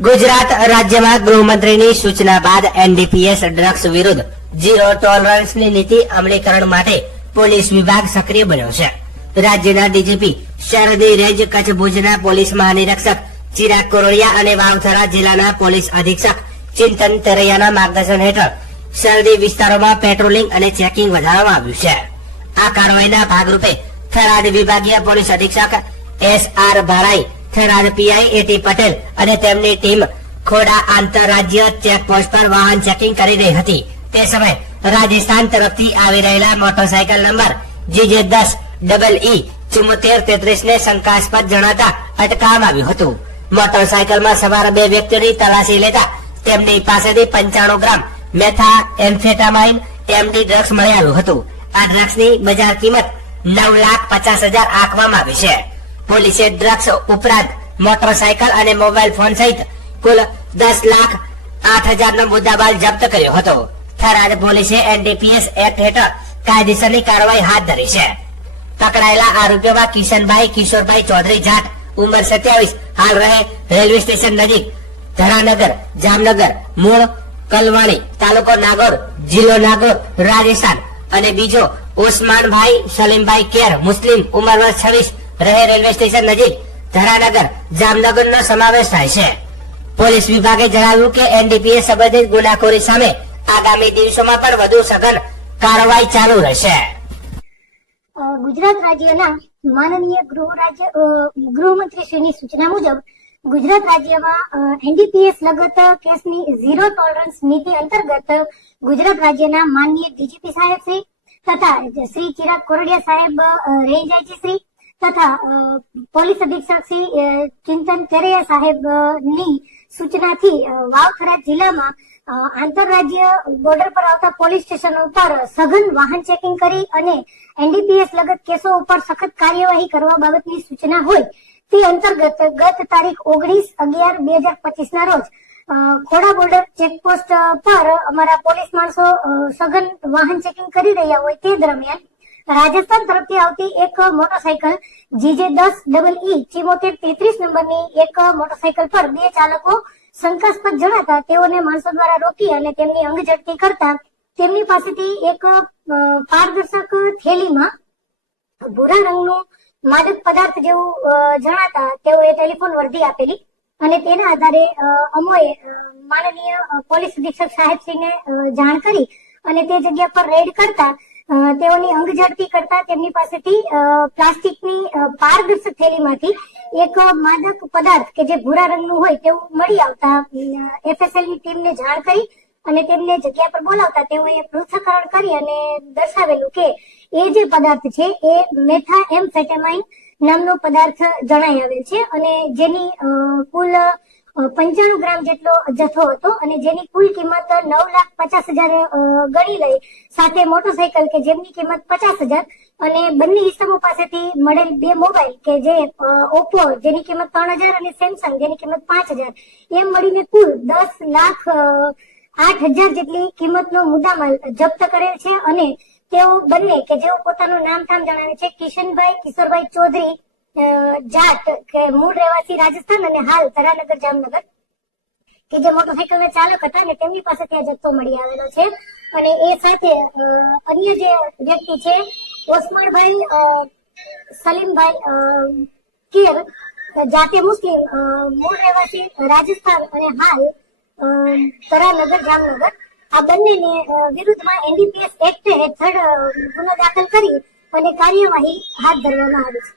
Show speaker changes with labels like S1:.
S1: ગુજરાત રાજ્યમાં ગૃહમંત્રીની સૂચના બાદ એનડીપીએસ ડ્રગ્સ વિરુદ્ધ ઝીરો ટોલરન્સની નીતિ અમલીકરણ માટે પોલીસ વિભાગ સક્રિય બન્યો છે. રાજ્યના ડીજીપી શરદી, રેજ, કચ્છ ભુજના પોલીસ મહાનિરીક્ષક ચિરાગ કોરોડિયા અને વાવથરા જિલ્લાના પોલીસ અધિક્ષક ચિંતન તરૈયાના માર્ગદર્શન હેઠળ શરદી વિસ્તારોમાં પેટ્રોલિંગ અને ચેકિંગ વધારવામાં આવ્યું છે. આ કાર્યવાહીના ભાગરૂપે થરાદ વિભાગીય પોલીસ અધિક્ષક S R Bharai Tharad PI AT Patel અને તેમની ટીમ ખોડા આંતરરાજ્ય ચેકપોસ્ટ પર વાહન ચેકિંગ કરી રહી હતી. તે સમયે રાજસ્થાન તરફથી આવી રહેલા મોટરસાયકલ નંબર જીજે દસ ડબલ ઈ ચુમ્મોતેર તેત્રીસ ને શંકાસ્પદ જણાતા અટકાવવામાં આવ્યું હતું. મોટરસાયકલમાં સવાર બે વ્યક્તિઓની તલાશી લેતા તેમની પાસેથી પંચાણું ગ્રામ મેથા એમ્ફેટામાઇન એમડી ડ્રગ્સ મળી આવ્યું હતું. આ ડ્રગ્સની બજાર કિંમત નવ લાખ પચાસ હજાર આંકવામાં આવી છે. પોલીસે ડ્રગ્સ ઉપરાંત મોટરસાયકલ અને મોબાઈલ ફોન સહિત કુલ દસ લાખ આઠ હજારનો મુદ્દામાલ જપ્ત કર્યો હતો. થરાદ પોલીસે એનડીપીએસ એક્ટ હેઠળ કાયદેસરની કાર્યવાહી હાથ ધરી છે. પકડાયેલા આરોપીઓમાં કિશનભાઈ, કિશોરભાઈ ચૌધરી જાટ, ઉંમર સત્યાવીસ, હાલ રહે રેલવે સ્ટેશન નજીક ધરાનગર, જામનગર, મૂળ, કલવાણી, તાલુકો નાગોર, જિલ્લો નાગોર, રાજસ્થાન અને બીજો ઉસ્માનભાઈ સલીમભાઈ કેર, મુસ્લિમ, ઉંમર વર્ષ છવ્વીસ રહે રેલવે સ્ટેશન નજીક ધરાનગર, જામનગરનો સમાવેશ થાય છે. પોલીસ વિભાગે જણાવ્યું કે એનડીપીએ સંબંધિત ગુનાખોરી સામે આગામી દિવસોમાં પણ વધુ સઘન કાર્યવાહી ચાલુ રહેશે.
S2: ગુજરાત રાજ્યના માનનીય ગૃહ રાજ્ય ગૃહમંત્રીશ્રીની સૂચના મુજબ ગુજરાત રાજ્યમાં એનડીપીએસ લગત કેસની ઝીરો ટોલરન્સ નીતિ અંતર્ગત ગુજરાત રાજ્યના માનનીય ડીજીપી સાહેબ શ્રી તથા શ્રી ચિરાગ કોરડિયા સાહેબ રેન્જ આઈજી શ્રી. તથા પોલીસ અધિક્ષક શ્રી ચિંતન કેરૈયા સાહેબની સૂચનાથી વાવથરા જિલ્લામાં આંતરરાજ્ય બોર્ડર પર આવતા પોલીસ સ્ટેશન ઉપર સઘન વાહન ચેકિંગ કરી અને એનડીપીએસ લગત કેસો ઉપર સખત કાર્યવાહી કરવા બાબતની સૂચના હોય, તે અંતર્ગત ગત તારીખ ઓગણીસ અગિયાર બે હજાર પચીસ ના રોજ ખોડા બોર્ડર ચેકપોસ્ટ પર અમારા પોલીસ માણસો સઘન વાહન ચેકિંગ કરી રહ્યા હોય તે દરમિયાન રાજસ્થાન તરફથી આવતી એક મોટરસાયકલ, જીજે દસ ડબલ ઈ, ચિમોતેર તેત્રીસ નંબરની એક મોટરસાયકલ પર બે ચાલકો શંકાસ્પદ જણાતા તેઓને માણસો દ્વારા રોકી અને તેમની અંગ ઝડપી કરતા તેમની પાસેથી એક પારદર્શક થેલીમાં ભૂરા રંગનું માદક પદાર્થ જેવું જણાતા તેઓએ ટેલિફોન વર્દી આપેલી અને તેના આધારે અમોએ માનનીય પોલીસ અધિક્ષક સાહેબસિંહને જાણ કરી અને તે જગ્યા પર રેડ કરતા તેઓની અંગ ઝડપી કરતા તેમની પાસેથી પ્લાસ્ટિકની પારદર્શક થેલીમાંથી એક માદક પદાર્થ કે જે ભૂરા રંગનું હોય તેવું મળી આવતા એફએસએલની ટીમને જાણ કરી અને તેમને જગ્યા પર બોલાવતા તેઓએ પૃથ્થકરણ કરી અને દર્શાવેલું કે એ જે પદાર્થ છે એ મેથા એમ ફેટેમાઇન નામનો પદાર્થ જણાઈ આવેલ છે અને જેની કુલ પંચાણું ગ્રામ જેટલો જથ્થો હતો અને જેની કુલ કિંમત નવ લાખ પચાસ હજાર ગણી લઈ. સાથે મોટરસાયકલ કે જેમની કિંમત પચાસ હજાર અને બંને ઇસમો પાસેથી મળેલ બે મોબાઈલ કે જે ઓપ્પો જેની કિંમત ત્રણ હજાર અને સેમસંગ જેની કિંમત પાંચ હજાર, એમ મળીને કુલ દસ લાખ આઠ હજાર જેટલી કિંમતનો મુદ્દામાલ જપ્ત કરેલ છે અને તેઓ બંને, કે જેઓ પોતાનું નામ ઠામ જણાવે છે, કિશનભાઈ, કિશોરભાઈ ચૌધરી જાટ કે મૂળ રહેવાસી રાજસ્થાન અને હાલ તરાનગર જામનગર, કે જે મોટરસાયકલના ચાલક હતા ને તેમની પાસેથી આ જથ્થો મળી આવેલો છે. અને એ સાથે અન્ય જે વ્યક્તિ છે ઓસમાણભાઈ સલીમભાઈ કેર, જાતે મુસ્લિમ મૂળ રહેવાસી રાજસ્થાન અને હાલ તરાનગર જામનગર. આ બંનેને વિરુદ્ધમાં એનડીપીએસ એક્ટ હેઠળ ગુનો દાખલ કરી અને કાર્યવાહી હાથ ધરવામાં આવી છે.